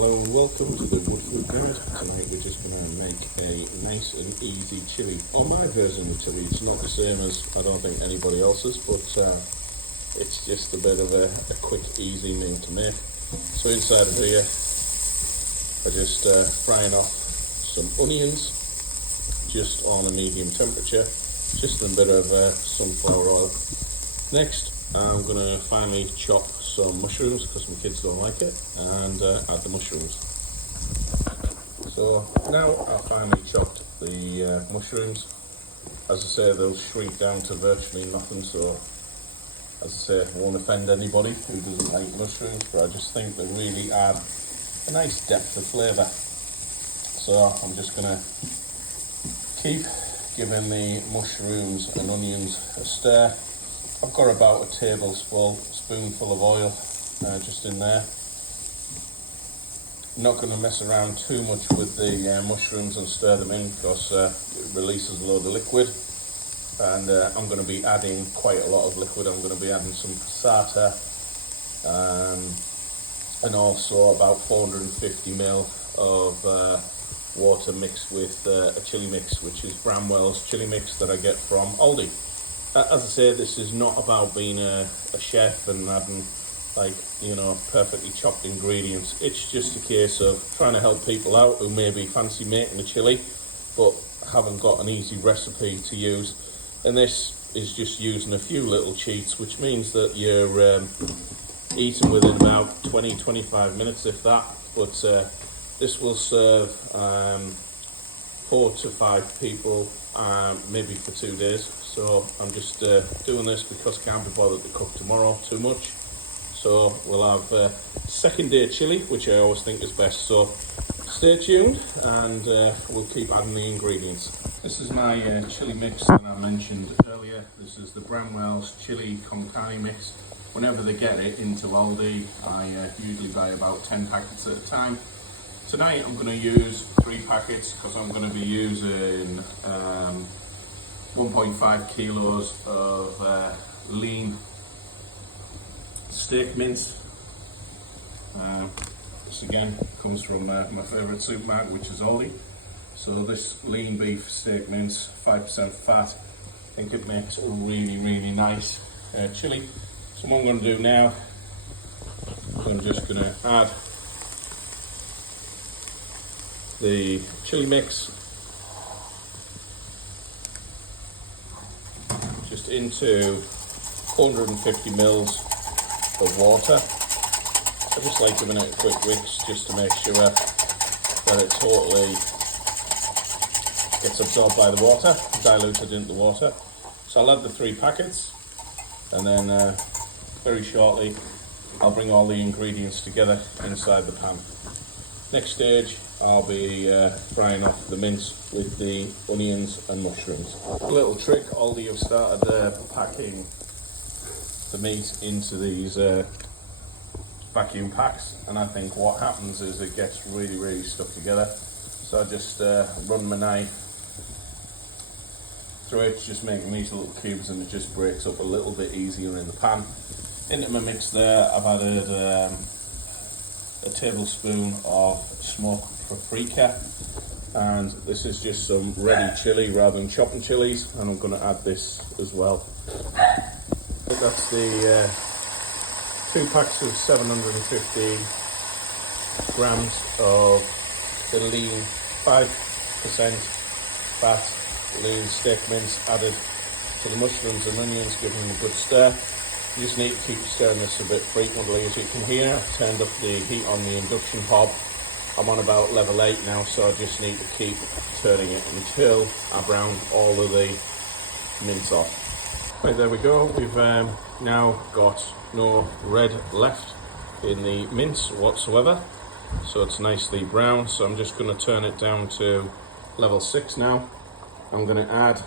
Hello and welcome to the Woodford Guide. Tonight we're just going to make a nice and easy chili. On my version of chili, it's not the same as I don't think anybody else's, but it's just a bit of a quick, easy meal to make. So inside of here, I'm just frying off some onions, just on a medium temperature, just in a bit of sunflower oil. Next, I'm going to finally chop some mushrooms because my kids don't like it, and add the mushrooms. So now I've finally chopped the mushrooms. As I say, they'll shrink down to virtually nothing, so as I say, I won't offend anybody who doesn't like mushrooms, but I just think they really add a nice depth of flavour. So I'm just going to keep giving the mushrooms and onions a stir. I've got about a tablespoonful of oil just in there. I'm not going to mess around too much with the mushrooms and stir them in because it releases a load of liquid, and I'm going to be adding quite a lot of liquid. I'm going to be adding some passata and also about 450 ml of water mixed with a chili mix, which is Bramwell's chili mix that I get from Aldi. As I say, this is not about being a chef and having, like, you know, perfectly chopped ingredients. It's just a case of trying to help people out who maybe fancy making a chili but haven't got an easy recipe to use. And this is just using a few little cheats, which means that you're eating within about 20-25 minutes, if that. But this will serve 4 to 5 people, maybe for 2 days. So I'm just doing this because I can't be bothered to cook tomorrow too much. So we'll have second day chili, which I always think is best. So stay tuned, and we'll keep adding the ingredients. This is my chili mix that I mentioned earlier. This is the Bramwell's chili con carne mix. Whenever they get it into Aldi, I usually buy about 10 packets at a time. Tonight I'm going to use 3 packets because I'm going to be using 1.5 kilos of lean steak mince. This again comes from my favourite supermarket, which is Aldi. So this lean beef steak mince, 5% fat, I think it makes a really nice chili. So what I'm going to do now, I'm just going to add the chili mix just into 450 mils of water. I just like giving it a quick mix just to make sure that it totally gets absorbed by the water, diluted into the water. So I'll add the 3 packets, and then very shortly I'll bring all the ingredients together inside the pan. Next stage, I'll be frying off the mince with the onions and mushrooms. A little trick, Aldi have started packing the meat into these vacuum packs, and I think what happens is it gets really stuck together. So I just run my knife through it, just making these little cubes, and it just breaks up a little bit easier in the pan. Into my mix there, I've added a tablespoon of smoked paprika, and this is just some ready chili rather than chopping chilies, and I'm going to add this as well. That's the 2 packs of 750 grams of the lean 5% fat lean steak mince added to the mushrooms and onions, giving them a good stir. You just need to keep stirring this a bit frequently. As you can hear, I've turned up the heat on the induction hob. I'm on about level 8 now, so I just need to keep turning it until I brown all of the mince off. Right, there we go. We've now got no red left in the mince whatsoever, so it's nicely brown. So I'm just going to turn it down to level 6 now. I'm going to add,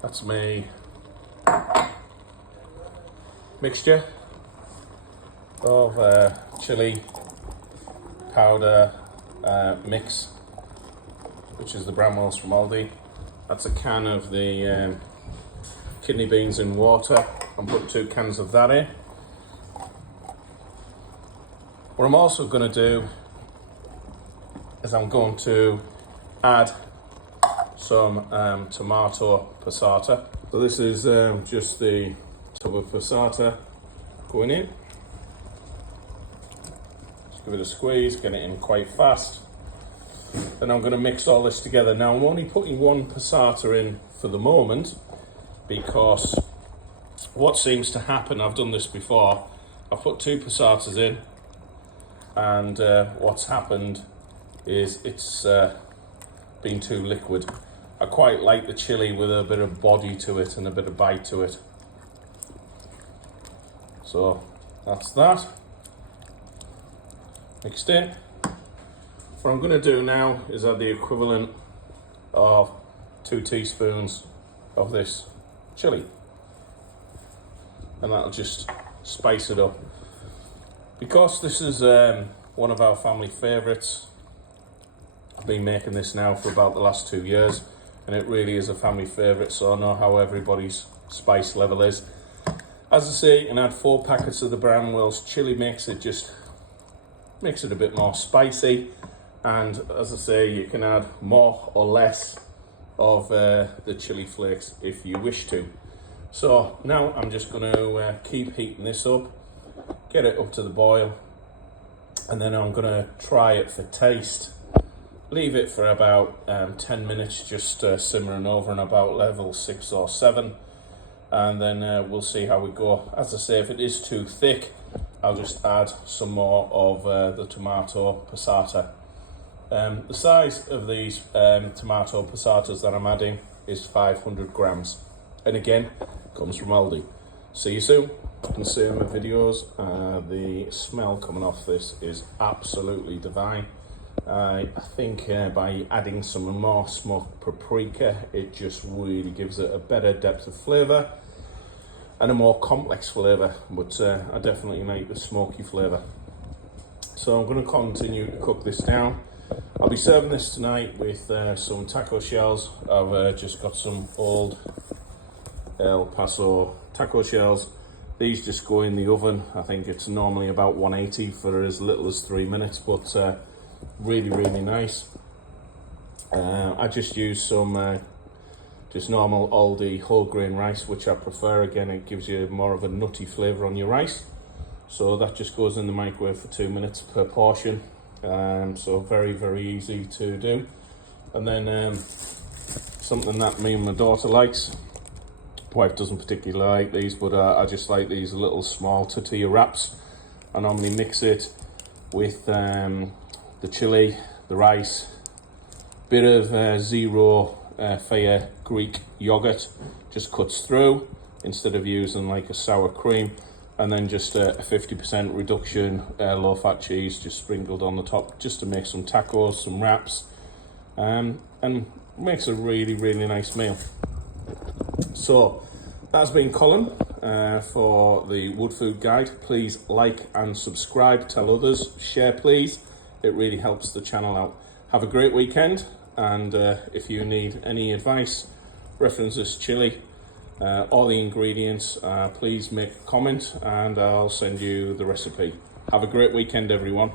that's my mixture of chili powder mix, which is the Bramwell's from Aldi. That's a can of the kidney beans in water. I'm putting 2 cans of that in. What I'm also going to do is I'm going to add some tomato passata. So this is just the tub of passata going in. Just give it a squeeze, get it in quite fast. Then I'm going to mix all this together. Now I'm only putting one passata in for the moment because what seems to happen, I've done this before, I've put two passatas in and what's happened is it's been too liquid. I quite like the chili with a bit of body to it and a bit of bite to it. So that's that. Mixed in. What I'm going to do now is add the equivalent of 2 teaspoons of this chili. And that'll just spice it up. Because this is one of our family favourites, I've been making this now for about the last 2 years, and it really is a family favourite, so I know how everybody's spice level is. As I say, you can add 4 packets of the Bramwell's chili mix. It just makes it a bit more spicy, and as I say, you can add more or less of the chili flakes if you wish to. So now I'm just going to keep heating this up, get it up to the boil, and then I'm going to try it for taste. Leave it for about 10 minutes, just simmering over and about level 6 or 7, and then we'll see how we go. As I say, if it is too thick, I'll just add some more of the tomato passata. The size of these tomato passatas that I'm adding is 500 grams, and again, comes from Aldi. See you soon. You can see in my videos, the smell coming off this is absolutely divine. I think by adding some more smoked paprika, it just really gives it a better depth of flavour and a more complex flavour, but I definitely like the smoky flavour. So I'm going to continue to cook this down. I'll be serving this tonight with some taco shells. I've just got some old El Paso taco shells. These just go in the oven. I think it's normally about 180 for as little as 3 minutes, but really nice. I just use some just normal Aldi whole grain rice, which I prefer. Again, it gives you more of a nutty flavour on your rice. So that just goes in the microwave for 2 minutes per portion. So very easy to do. And then something that me and my daughter likes. Wife doesn't particularly like these, but I just like these little small tortilla wraps. I normally mix it with the chili, the rice, bit of zero Faya Greek yogurt, just cuts through instead of using like a sour cream, and then just a 50% reduction low fat cheese just sprinkled on the top, just to make some tacos, some wraps, and makes a really nice meal. So that's been Colin for the Wood Food Guide. Please like and subscribe, tell others, share please. It really helps the channel out. Have a great weekend, and if you need any advice, references chili, all the ingredients, please make a comment and I'll send you the recipe. Have a great weekend, everyone.